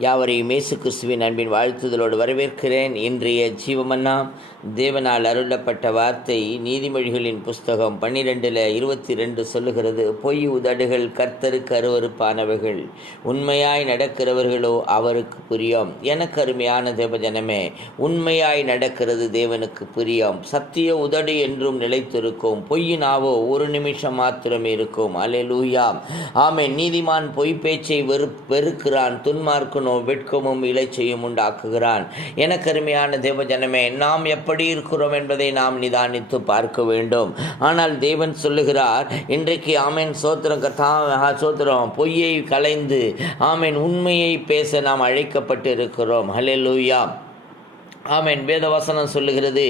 யாவரையும் இயேசு கிறிஸ்துவின் அன்பின் வாழ்த்துதலோடு வரவேற்கிறேன். இன்றைய ஜீவமன்னா தேவனால் அருளப்பட்ட வார்த்தை நீதிமொழிகளின் புஸ்தகம் 12:22 சொல்லுகிறது, பொய் உதடுகள் கர்த்தருக்கு அருவருப்பானவைகள், உண்மையாய் நடக்கிறவர்களோ அவருக்கு பிரியம். எனக்கு அருமையான தேவஜனமே, உண்மையாய் நடக்கிறது தேவனுக்கு பிரியம். சத்திய உதடு என்றும் நிலைத்திருக்கும், பொய்யினாவோ ஒரு நிமிஷம் மாத்திரம் இருக்கும். அல்லேலூயா, ஆமென். நீதிமான் பொய் பேச்சை வெறுக்கிறான், துன்மார்க்கனோ வெட்கமும் இளைச்சையும் உண்டாக்குகிறான். எனக்கு அருமையான தேவஜனமே, நாம் எப்படி இருக்கிறோம் என்பதை நாம் நிதானித்து பார்க்க வேண்டும். ஆனால் தேவன் சொல்லுகிறார் இன்றைக்கு, ஆமென், சோத்திரம் சோத்திரம், பொய்யை களைந்து ஆமென் உண்மையை பேச நாம் அழைக்கப்பட்டு இருக்கிறோம். ஹல்லேலூயா, ஆமென். வேதவசனம் சொல்லுகிறது,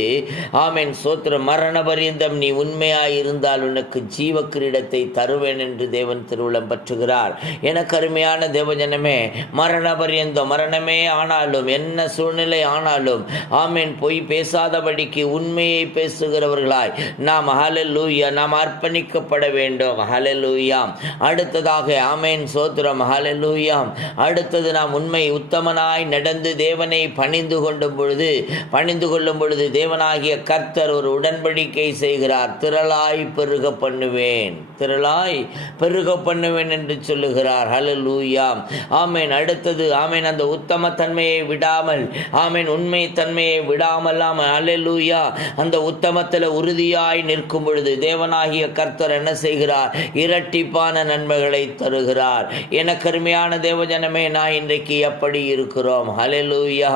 ஆமென், சோத்திரம், மரண பரியந்தம் நீ உண்மையாய் இருந்தால் உனக்கு ஜீவ கிரீடத்தை தருவேன் என்று தேவன் திருவுளம் பற்றுகிறார். எனக்கு அருமையான தேவஜனமே, மரண பரியந்தம், மரணமே ஆனாலும், என்ன சூழ்நிலை ஆனாலும், ஆமென், பொய் பேசாதபடிக்கு உண்மையை பேசுகிறவர்களாய் நாம், ஹல்லேலூயா, நாம் அர்ப்பணிக்கப்பட வேண்டும். ஹல்லேலூயா. அடுத்ததாக, ஆமென், சோத்திரம், ஹல்லேலூயா, அடுத்தது நாம் உண்மை உத்தமனாய் நடந்து தேவனை பணிந்து கொள்ளும் பொழுது தேவனாகிய கர்த்தர் ஒரு உடன்படிக்கை செய்கிறார். திரளாய் பெருக பண்ணுவேன், திரளாய் பெருக பண்ணுவேன் என்று சொல்லுகிறார். ஹல்லேலூயா, ஆமென். அடுத்தது, ஆமென், அந்த உத்தம தன்மையை விடாமல், ஆமென், உண்மை தன்மையை விடாமல், ஹல்லேலூயா, அந்த உத்தமத்தில் உறுதியாய் நிற்கும் பொழுது தேவனாகிய கர்த்தர் என்ன செய்கிறார்? இரட்டிப்பான நன்மைகளை தருகிறார். எனக்கு அருமையான தேவஜனமே, நான் இன்றைக்கு எப்படி இருக்கிறோம்? ஹல்லேலூயா,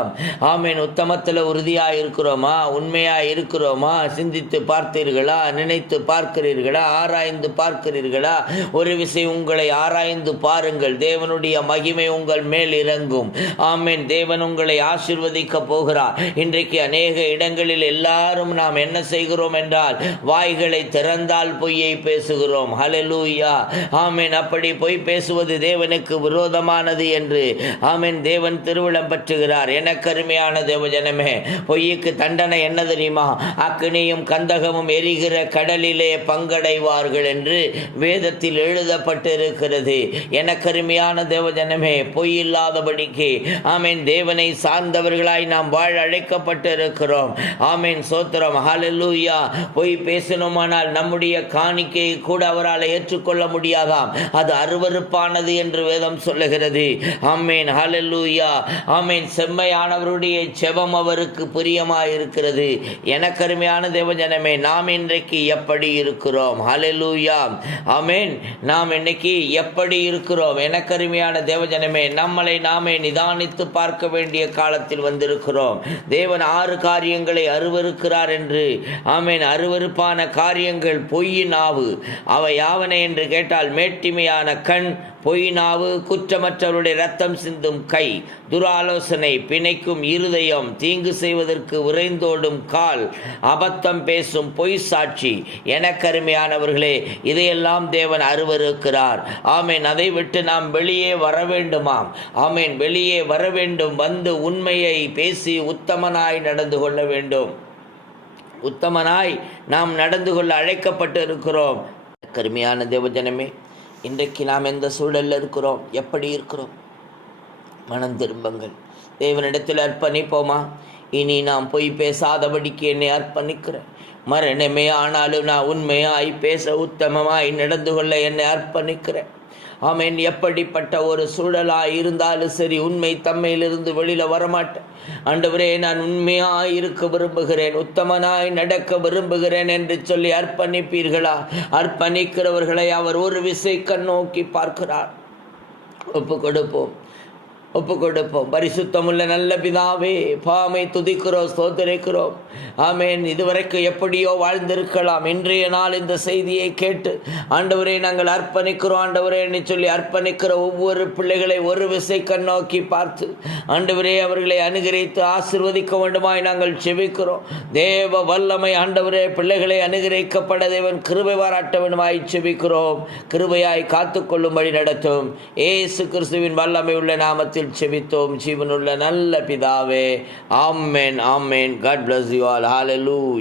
ஆமென். உத்தமத்தில் உறுதியாக இருக்கிறோமா? உண்மையாக இருக்கிறோமா? சிந்தித்து பார்த்தீர்களா? நினைத்து பார்க்கிறீர்களா? ஆராய்ந்து பார்க்கிறீர்களா? ஒரு விஷயம், உங்களை ஆராய்ந்து பாருங்கள். தேவனுடைய மகிமை உங்கள் மேல் இறங்கும். ஆமென். தேவன் உங்களை ஆசீர்வதிக்க போகிறார். இன்றைக்கு அநேக இடங்களில் எல்லாரும் நாம் என்ன செய்கிறோம் என்றால், வாய்களை திறந்தால் பொய்யை பேசுகிறோம். ஹல்லேலூயா, ஆமென். அப்படி பொய் பேசுவது தேவனுக்கு விரோதமானது என்று, ஆமென், தேவன் திருவுளம் பற்றுகிறார். எனக்கு அருமையான தேவஜனமே, பொய்யுக்கு தண்டனை என்ன தெரியுமா? அக்கினியும் கந்தகமும் எரிகிற கடலிலே பங்கடைவார்கள் என்று வேதத்தில் எழுதப்பட்டிருக்கிறது. எனக்கு அருமையான தேவஜனமே, பொய் இல்லாதபடிக்கு, ஆமென், தேவனை சார்ந்தவர்களாய் நாம் வாழ அழைக்கப்பட்டு இருக்கிறோம். ஆமென், சோத்திரம், ஹல்லேலூயா. பொய் பேசணுமானால் நம்முடைய காணிக்கையை கூட அவரால் ஏற்றுக்கொள்ள முடியாதாம். அது அருவருப்பானது என்று வேதம் சொல்லுகிறது. ஆமென், ஹல்லேலூயா, ஆமென். செம்மையானவருடைய செபம் அவருக்கு பிரியமாய் இருக்கிறது. எனக்கு அருமையான தேவஜனமே, நாம் இன்றைக்கு எப்படி இருக்கிறோம்? ஹல்லேலூயா, ஆமென். நாம் இன்னைக்கு எப்படி இருக்கிறோம்? எனக்கு அருமையான தேவஜனமே, நம்மளை நாமே நிதானித்து பார்க்க வேண்டிய காலத்தில் வந்திருக்கிறோம். தேவன் 6 காரியங்களை அருவருக்கிறார் என்று, ஆமென். அருவருப்பான காரியங்கள் பொய்யின் நாவு. அவை யாவன என்று கேட்டால், மேட்டிமையான கண், பொய் நாவு, குற்றமற்றவருடைய ரத்தம் சிந்தும் கை, துராலோசனை, பிணைக்கும் இருதயம், தீங்கு செய்வதற்கு விரைந்தோடும் கால், அபத்தம் பேசும் பொய் சாட்சி. எனக்கு அருமையானவர்களே, இதையெல்லாம் தேவன் அருவருக்கிறார். ஆமென். அதை விட்டு நாம் வெளியே வர வேண்டுமாம். ஆமென், வெளியே வர வேண்டும். வந்து உண்மையை பேசி உத்தமனாய் நடந்து கொள்ள வேண்டும். உத்தமனாய் நாம் நடந்து கொள்ள அழைக்கப்பட்டு இருக்கிறோம். கருமையான தேவஜனமே, இன்றைக்கு நாம் எந்த சூழலில் இருக்கிறோம்? எப்படி இருக்கிறோம்? மனம் திரும்புங்கள். தேவனிடத்தில் அர்ப்பணிப்போமா? இனி நாம் பொய் பேசாதபடிக்கு என்னை அர்ப்பணிக்கிறேன். மரணமே ஆனாலும் நான் உண்மையாய் பேச, உத்தமமாய் நடந்து கொள்ள என்னை அர்ப்பணிக்கிறேன். ஆமென். எப்படிப்பட்ட ஒரு சூழலாய் இருந்தாலும் சரி, உண்மை தம்மையிலிருந்து வெளியில் வரமாட்டேன். ஆண்டவரே, நான் உண்மையாய் இருக்க விரும்புகிறேன், உத்தமனாய் நடக்க விரும்புகிறேன் என்று சொல்லி அர்ப்பணிப்பீர்களா? அர்ப்பணிக்கிறவர்களை அவர் ஒரு விசை கண்ணோக்கி பார்க்கிறார். ஒப்பு கொடுப்போம். பரிசுத்தமுள்ள நல்ல பிதாவே, பாமை துதிக்கிறோம், ஸ்தோத்திரிக்கிறோம். ஆமென். இதுவரைக்கும் எப்படியோ வாழ்ந்திருக்கலாம். இன்றைய நாள் இந்த செய்தியை கேட்டு, ஆண்டவரே, நாங்கள் அர்ப்பணிக்கிறோம் ஆண்டவரே என்று சொல்லி அர்ப்பணிக்கிற ஒவ்வொரு பிள்ளைகளை ஒரு விசை கண்ணோக்கி பார்த்து, ஆண்டவரே, அவர்களை அனுகிரகித்து ஆசீர்வதிக்க வேண்டுமாய் நாங்கள் செபிக்கிறோம். தேவ வல்லமை, ஆண்டவரே, பிள்ளைகளை அனுகிரகிக்கப்பட தேவன் கிருபை பாராட்ட வேண்டுமாய் செபிக்கிறோம். கிருபையாய் காத்துக்கொள்ளும்படி நடத்தும். இயேசு கிறிஸ்துவின் வல்லமை உள்ள நாமத்தில் செபித்தோம் ஜீவனுள்ள நல்ல பிதாவே. ஆமென், ஆமென். God bless you all. Hallelujah.